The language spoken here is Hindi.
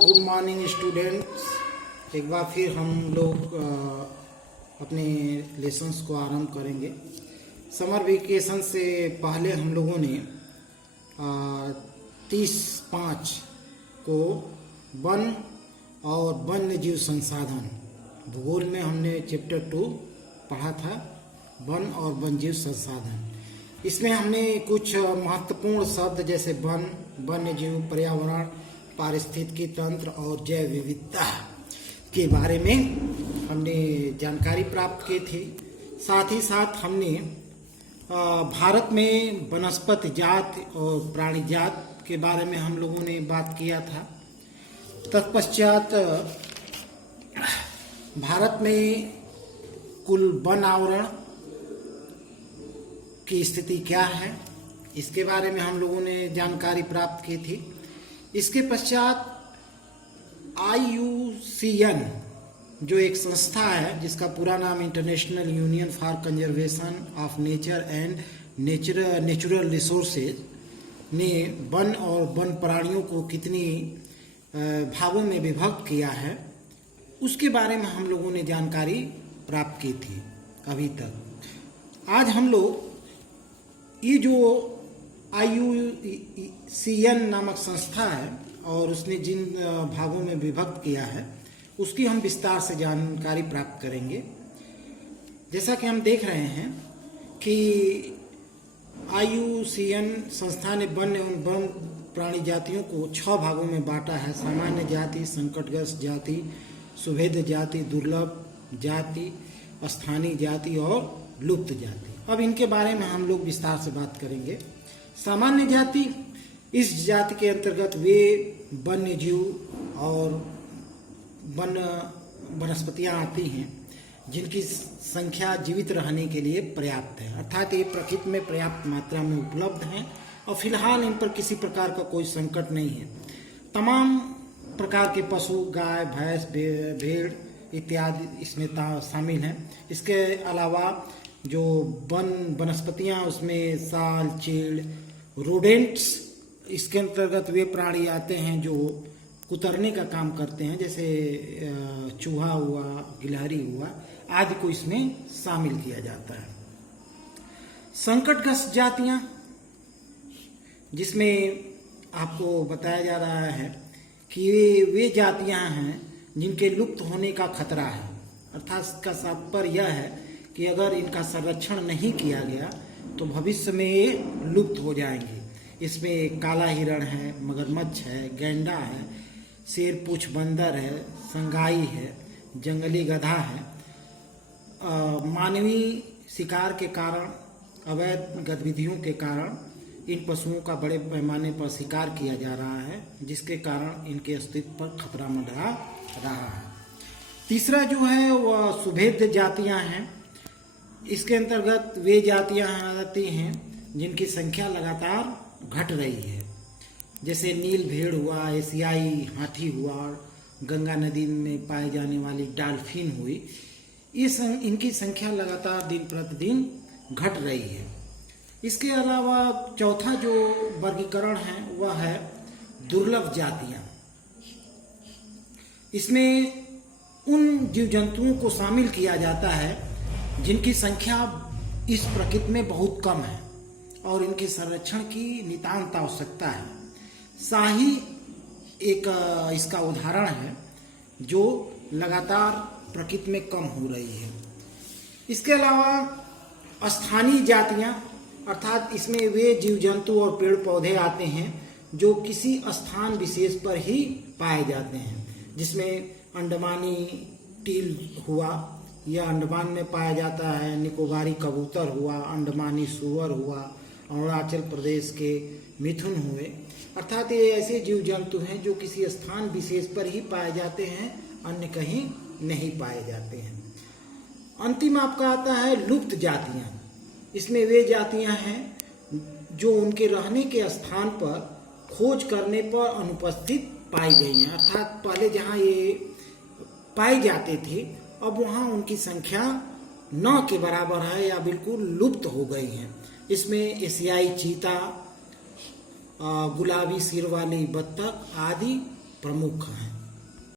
Good morning students. एक बार फिर हम लोग अपने लेसन्स को आरंभ करेंगे। समर वेकेशन से पहले हम लोगों ने 30/5 को वन और वन्य जीव संसाधन भूगोल में हमने चैप्टर 2 पढ़ा था, वन और वन्य जीव संसाधन। इसमें हमने कुछ महत्वपूर्ण शब्द जैसे वन, वन्य जीव, पर्यावरण, पारिस्थितिकी तंत्र और जैव विविधता के बारे में हमने जानकारी प्राप्त की थी। साथ ही साथ हमने भारत में वनस्पति जात और प्राणी जात के बारे में हम लोगों ने बात किया था। तत्पश्चात भारत में कुल वन आवरण की स्थिति क्या है, इसके बारे में हम लोगों ने जानकारी प्राप्त की थी। इसके पश्चात IUCN जो एक संस्था है जिसका पूरा नाम international union for conservation of nature and natural resources ने वन और वन प्राणियों को कितनी भागों में विभक्त किया है, उसके बारे में हम लोगों ने जानकारी प्राप्त की थी अभी तक। आज हम लोग ये जो IUCN नामक संस्था है और उसने जिन भागों में विभक्त किया है उसकी हम विस्तार से जानकारी प्राप्त करेंगे। जैसा कि हम देख रहे हैं कि IUCN संस्था ने वन एवं वन प्राणी जातियों को 6 भागों में बांटा है: सामान्य जाति, संकटग्रस्त जाति, सुभेद्य जाति, दुर्लभ जाति, स्थानीय जाति और लुप्त जाति। अब इनके बारे में हम लोग विस्तार से बात करेंगे। सामान्य जाति, इस जाति के अंतर्गत वे वन्य जीव और वनस्पतियां आती हैं जिनकी संख्या जीवित रहने के लिए पर्याप्त है, अर्थात ये प्रकृति में पर्याप्त मात्रा में उपलब्ध हैं और फिलहाल इन पर किसी प्रकार का कोई संकट नहीं है। तमाम प्रकार के पशु, गाय, भैंस, भेड़ इत्यादि इसमें शामिल हैं। इसके अलावा जो वनस्पतियां उसमें साल, चीड़, रोडेंट्स, इसके अंतर्गत वे प्राणी आते हैं जो कुतरने का काम करते हैं, जैसे चूहा हुआ, गिलहरी हुआ आदि को इसमें शामिल किया जाता है। संकटग्रस्त जातियां, जिसमें आपको बताया जा रहा है कि वे जातियां हैं जिनके लुप्त होने का खतरा है, अर्थात इसका तात्पर्य यह है कि अगर इनका संरक्षण नहीं किया गया तो भविष्य में ये लुप्त हो जाएंगे। इसमें काला हिरण है, मगरमच्छ है, गैंडा है, शेर पूछ बंदर है, संगाई है, जंगली गधा है। मानवीय शिकार के कारण, अवैध गतिविधियों के कारण इन पशुओं का बड़े पैमाने पर शिकार किया जा रहा है, जिसके कारण इनके अस्तित्व पर खतरा मंडरा रहा है। तीसरा जो है वह सुभेद्य जातियां हैं। इसके अंतर्गत वे जातियां आती हैं जिनकी संख्या लगातार घट रही है, जैसे नील भेड़ हुआ, एशियाई हाथी हुआ, गंगा नदी में पाए जाने वाली डॉल्फिन हुई। इनकी संख्या लगातार दिन प्रतिदिन घट रही है। इसके अलावा चौथा जो वर्गीकरण है वह है दुर्लभ जातियां। इसमें उन जीव जंतुओं को शामिल किया जाता है जिनकी संख्या इस प्रकृति में बहुत कम है और इनके संरक्षण की नितांत आवश्यकता है। शाही एक इसका उदाहरण है जो लगातार प्रकृति में कम हो रही है। इसके अलावा स्थानीय जातियां, अर्थात इसमें वे जीव जंतु और पेड़ पौधे आते हैं जो किसी स्थान विशेष पर ही पाए जाते हैं, जिसमें अंडमानी टील हुआ, यह अंडमान में पाया जाता है, निकोबारी कबूतर हुआ, अंडमानी सूअर हुआ, अरुणाचल प्रदेश के मिथुन हुए। अर्थात ये ऐसे जीव जंतु हैं जो किसी स्थान विशेष पर ही पाए जाते हैं, अन्य कहीं नहीं पाए जाते हैं। अंतिम आपका आता है लुप्त जातियां। इसमें वे जातियां हैं जो उनके रहने के स्थान पर खोज करने पर अनुपस्थित पाई गई हैं, अर्थात पहले जहां ये पाए जाते थे अब वहां उनकी संख्या 9 के बराबर है या बिल्कुल लुप्त हो गई हैं। इसमें एशियाई चीता, गुलाबी सिर वाली बत्तख आदि प्रमुख हैं।